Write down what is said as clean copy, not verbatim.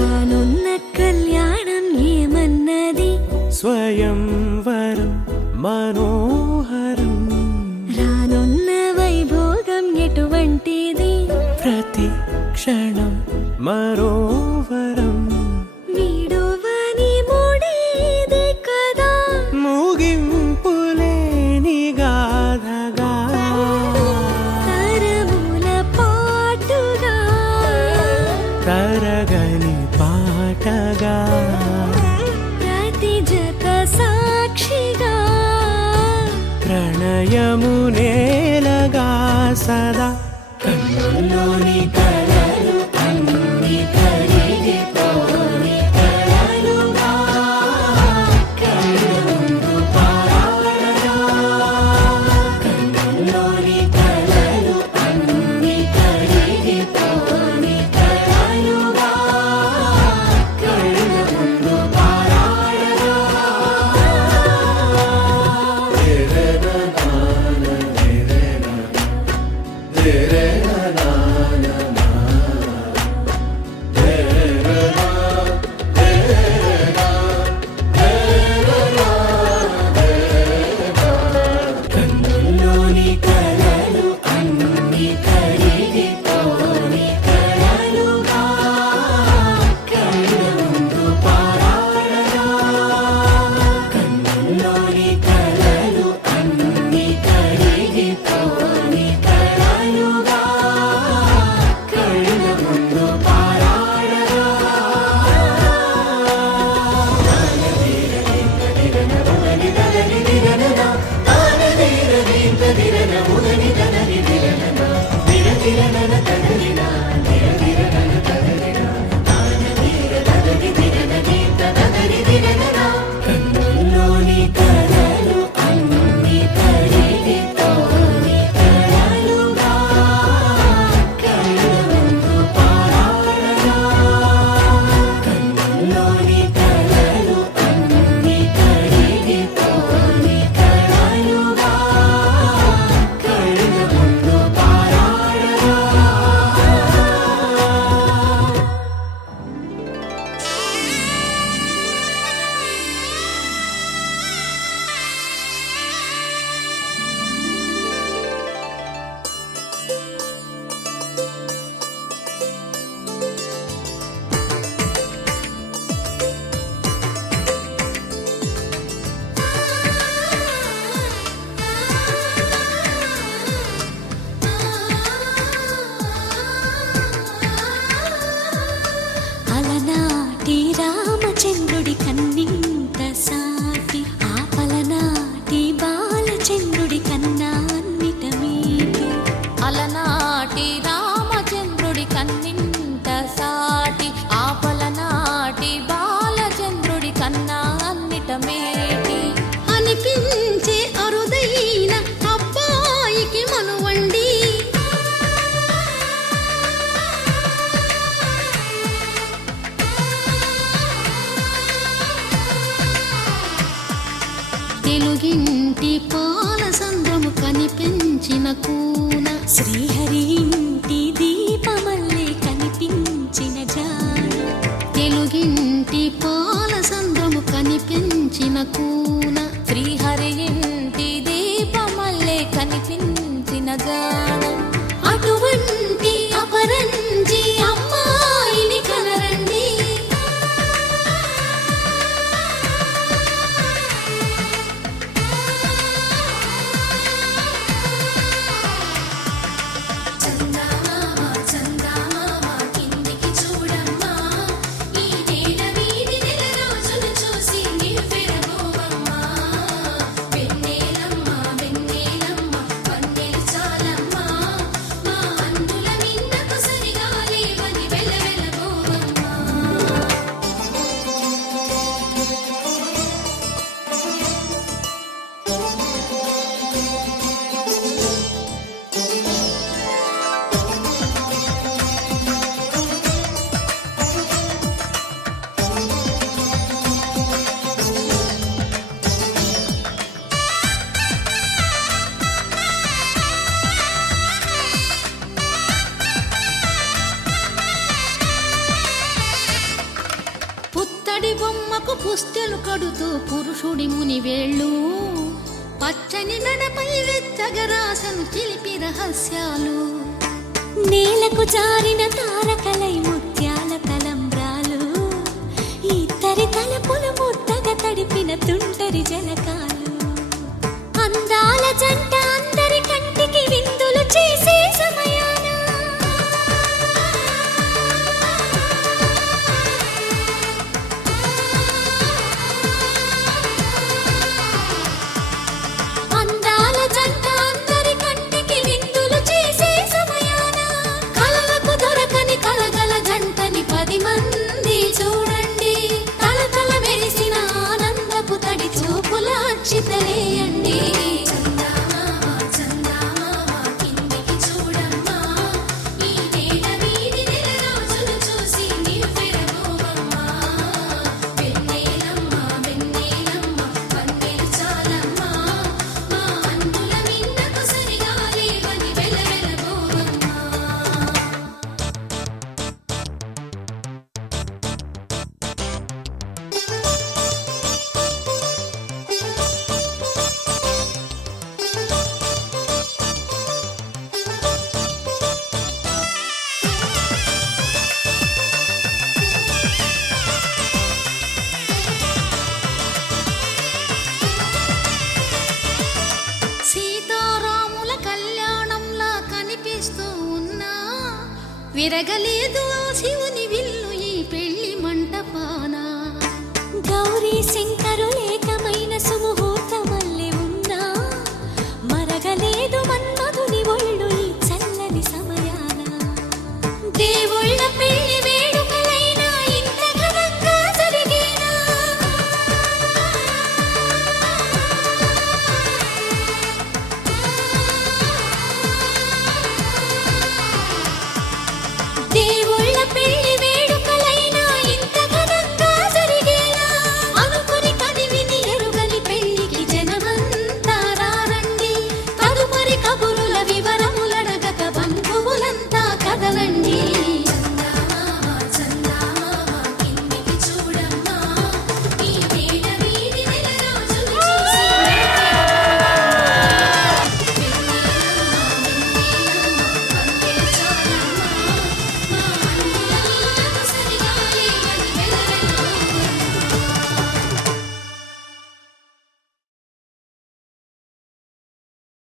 రానున్న కళ్యాణం ఏమన్నది స్వయంవరం మనోహరం రానున్న వైభోగం ఎటువంటిది ప్రతి క్షణం మరోవరం వీడువని మూడేది కదా ముగింపులేని గాథగా తరముల పాటుగా తరగని పాటగా ప్రతి జత సాక్షిగా ప్రణయము నేలగా సదా కన్నుల్లోని కలలు అన్ని కరిగిపోని కలలుగా కళ్ళ ముందు పారాడగా కన్నుల్లోని కలలు అన్ని కరిగిపోని కలలుగా కళ్ళ ముందు పారాడగా కన్నుల్లోని కలలు అన్ని కరిగిపోని కలలుగా కళ్ళ ముందు పారాడగా కన్నుల్లోని కలలు అన్ని కరిగిపోని కలలుగా కళ్ళ ముందు పారాడగా కన్నుల్లోని కలలు అన్ని కరిగిపోని కలలుగా కళ్ళ ముందు పారాడగా కన్నుల్లోని కలలు అన్ని కరిగిపోని కలలుగా కళ్ళ ముందు పారాడగా అలనాటి రామచంద్రుడి కన్నింత సాటి ఆపలనాటి బాలచంద్రుడి కన్నా అన్నిట మీటి అలనాటి రామచంద్రుడి కన్నింత సాటి ఆపలనాటి బాలచంద్రుడి కన్నా అన్నిట మేటి అనిపించే అరుదైన అబ్బాయికి మనువండి తెలుగింటి పాల సంద్రము కనిపించిన కూన శ్రీహరి ఇంటి దీపమల్లే కనిపించిన జాడ తెలుగింటి పాల సంద్రము కనిపించిన కూన శ్రీహరి ఇంటి దీపమల్లే కనిపించిన జాడ అటువంటి అపరంజి అమ్మాయిని కనరండి చందమామ చందమామ కిందికి చూడమ్మా ఈ నేల వీధి నెల రోజులు చూసి నివ్వెరబోవమ్మ పుత్తడి బొమ్మకు పుస్తెలు కడుతూ పురుషుడి ముని వేళ్ళు పచ్చని నడపై వెచ్చగరాసను చిలిపి రహస్యాలు నేలకు జారిన తారకలై ముత్యాల తలంబ్రాలు ఇద్దరి తలపులు ముద్దగా తడిపిన తుంటరి జలకాలు అందాల జంట అందరి కంటికి విందులు చేసే సమయాన అందాల జంట అందరి కంటికి విందులు చేసే సమయాన కలలకు దొరకని కలగల జంటని 10 మంది చూడండి తలతల మెరిసిన ఆనందపు తడి చూపుల అక్షితలేయండి చందమామ చందమామ కిందికి చూడమ్మా ఈ నేల వీధి నెల రోజులు చూసి నివ్వెరపోవమ్మా వెన్నెలమ్మ వెన్నెలమ్మ వన్నెలు చాలమ్మా మా అందుల మిన్నకు సరిగా లేవని వెలవెలబోవమ్మా సీతారాముల కళ్యాణంలా కనిపిస్తూ ఉన్నా విరగలేదు